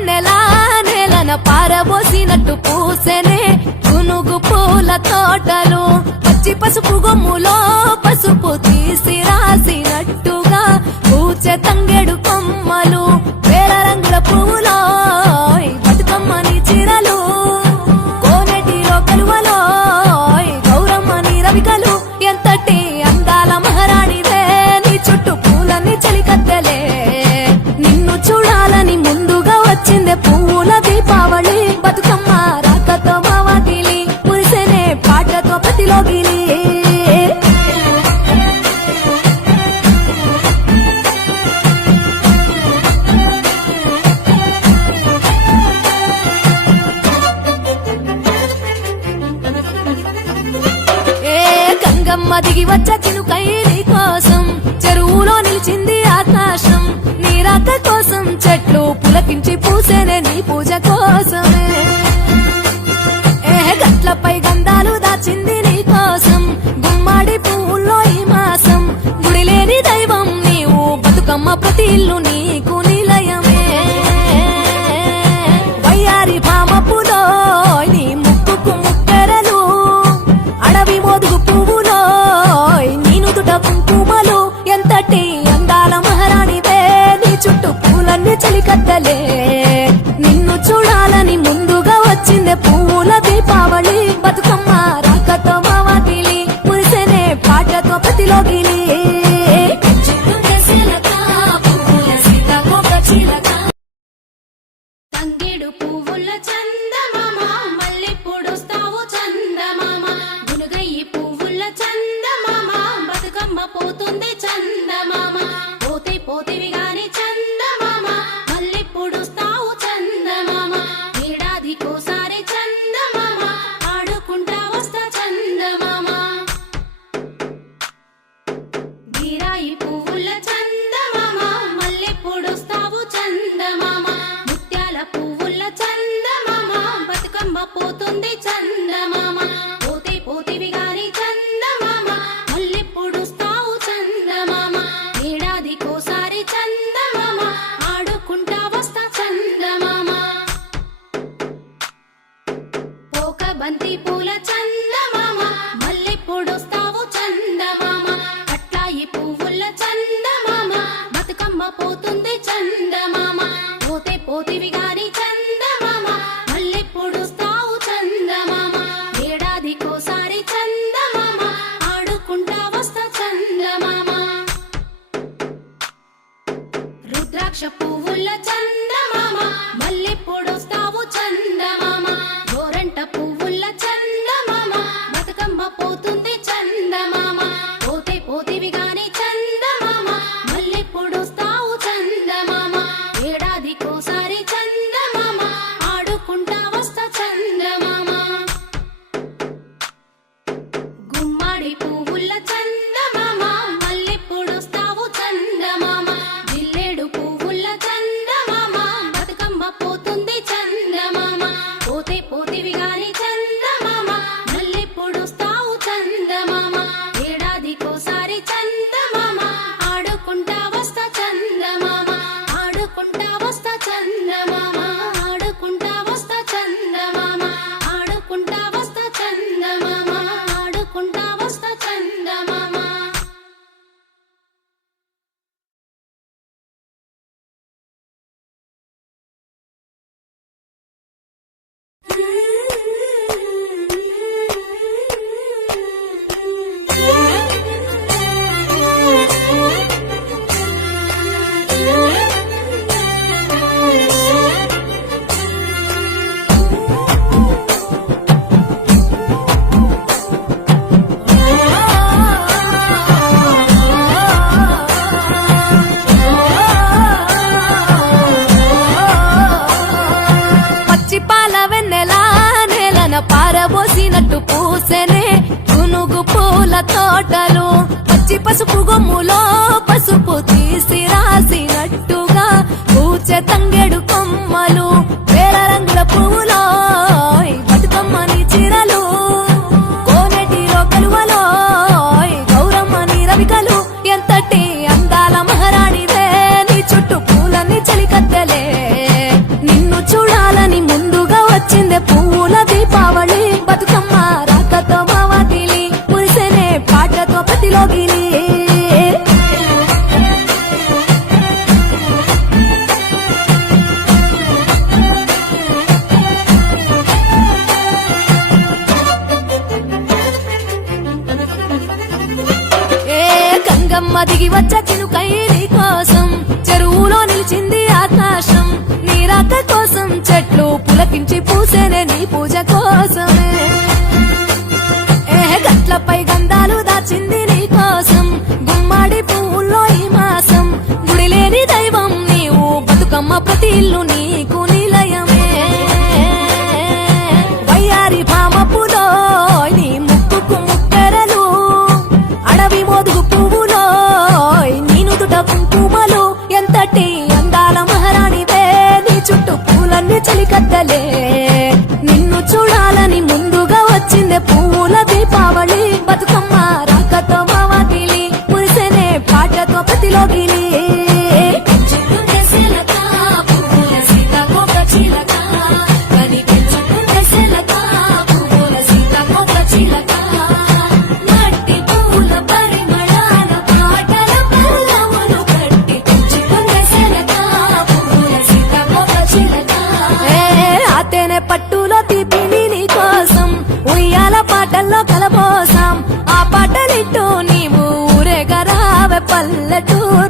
వెన్నెలా నేలన పారబోసినట్టు పూసెనే గునుగు పూల తోటలు పచ్చి పసుపు గొమ్ములో పసుపు తీసి రాసినట్టుగా పూచె తంగెడు కొమ్మలు వేల రంగుల పువ్వులో బతుకమ్మని చీరలు కోనేటిలో కలువలో గౌరమ్మని రవికలు ఎంతటి అందాల మహారాణివే నీ చుట్టూ పూలన్నీ చలికత్తెలే నిన్ను చూడాలని ముందుగా వచ్చిందే పువ్వుల దీపావళి బతుకమ్మ రాకతో మావాటిలి మురిసెనే పాటతో ప్రతిలోగిలి గంగమ్మ దిగి వచ్చ చినుకై నీ కోసం చెరువులో నిలిచింది ఆకాశం నీ రాక కోసం చెట్లు పులకించి పూసేనే నీ పూజ కోసమే గట్లపై గంధాలు దాచింది నీ కోసం గుమ్మడి పువ్వుల్లో ఈ మాసం గుడి లేని దైవం నీవు బతుకమ్మ ప్రతి ఇల్లు నీకు నిలయమే వయ్యారి భామపులో నీ ముక్కుకు ముక్కెరలు అడవి మోదుగు పువ్వులో నీ నుదుట కుంకుమలు ఎంతటి అందాల మహారాణివే నీ చుట్టూ పూలన్నీ చలికత్తలే నిన్ను చూడాలని ముందుగా వచ్చిందే పువ్వుల దీపావళి బతుకమ్మ రాకతో మావాటిలి మురిసెనే పాటతో ప్రతిలోగిలి తంగేడు పువ్వుల చందమామ మల్లె పొడుస్తావు చందమామ గునుగయ్యి పువ్వుల చందమామ బతుకమ్మ పోతుంది చందమామ పోతే పోతివి గాని చందమామ మల్లె పొడుస్తావు చందమామ ఏడాదికోసారి చందమామ ఆడుకుంటా వస్తా చందమామ గిరాయి పువ్వుల చందమామ మల్లె పొడుస్తావు చందమామ ముత్యాల పువ్వుల చందమామ బతుకమ్మ పోతుంది చందమామ పోతే పోతివి గాని చందమామ మల్లె పొడుస్తావు చందమామ ఏడాదికోసారి చందమామ ఆడుకుంటా వస్తా చందమామ పోక బంతి పూల చందమామ మల్లె పొడుస్తావు చందమామ అట్లాయి పువ్వుల చందమామ బతుకమ్మ పోతుంది చందమామ పోతే పోతివి గాని చందమామ మల్లె పొడుస్తావు చందమామ ఏడాదికోసారి చందమామ ఆడుకుంటా వస్తా చందమామ రుద్రాక్ష పువ్వుల చందమామ మల్లె పొడుస్తావు చందమామ గోరంట పువ్వుల చందమామ బతుకమ్మ పోతుంది చందమామ పోతే పోతివి గాని చందమామ మల్లె పొడుస్తావు చందమామ ఏడాదికోసారి చందమామ ఆడుకుంటా వస్తా చందమామ గుమ్మడి పువ్వుల చందమామ మల్లె పొడుస్తావు చందమామ జిల్లేడు పువ్వుల చందమామ బతుకమ్మ పోతుంది చందమామ పోతే పోతివి గాని చందమామ మల్లె పొడుస్తావు చందమామ ఏడాదికోసారి చందమామ ఆడుకుంటా వస్తా చందమామ ఆడుకుంటా వస్తా చందమామ ఆడుకుంటా వస్తా చందమామ ఆడుకుంటా వస్తా చందమామ ఆడుకుంటా వస్తా చందమామ పచ్చి పాల వెన్నెలా నేలన పారబోసినట్టు పూసెనే గునుగు పూల తోటలు పచ్చి పసుపు గొమ్ములో పసుపు తీసి రాసినట్టుగా పూచె తంగెడు కొమ్మలు వేల రంగుల పువ్వులో బతుకమ్మని చీరలు కోనేటిలో కలువలో గౌరమ్మని రవికలు ఎంతటి అందాల మహారాణివే నీ చుట్టూ పూలన్నీ చలికత్తెలే నిన్ను దిగి వచ్చ చినుకై నీ కోసం చెరువులో నిలిచింది ఆకాశం నీ రాక కోసం చెట్లు పులకించి పూసేనే నీ పూజ కోసమే గట్లపై గంధాలు దాచింది నీ కోసం గుమ్మాడి పువ్వుల్లో ఈ మాసం గుడి లేని దైవం నీవు బతుకమ్మ ప్రతి ఇల్లు నీకు నిలయమే వయ్యారి భామపులో నీ ముక్కుకు ముక్కెరలు అడవి మోదుగు పువ్వులో నీ నుదుట కుంకుమలు ఎంతటి అందాల మహారాణివే నీ చుట్టూ పూలన్నీ చలికత్తలే నిన్ను చూడాలని ముందుగా వచ్చిందే పువ్వుల దీపావళి బతుకమ్మ రాకతో మావాకిలి మురిసెనే పాటతో ప్రతిలోగిలి పట్టులో తీపిని నీ కోసం ఉయ్యాల పాటల్లో కలబోసాం ఆ పాటలిట్టు నీవు ఊరేగరావే పల్లెటూరు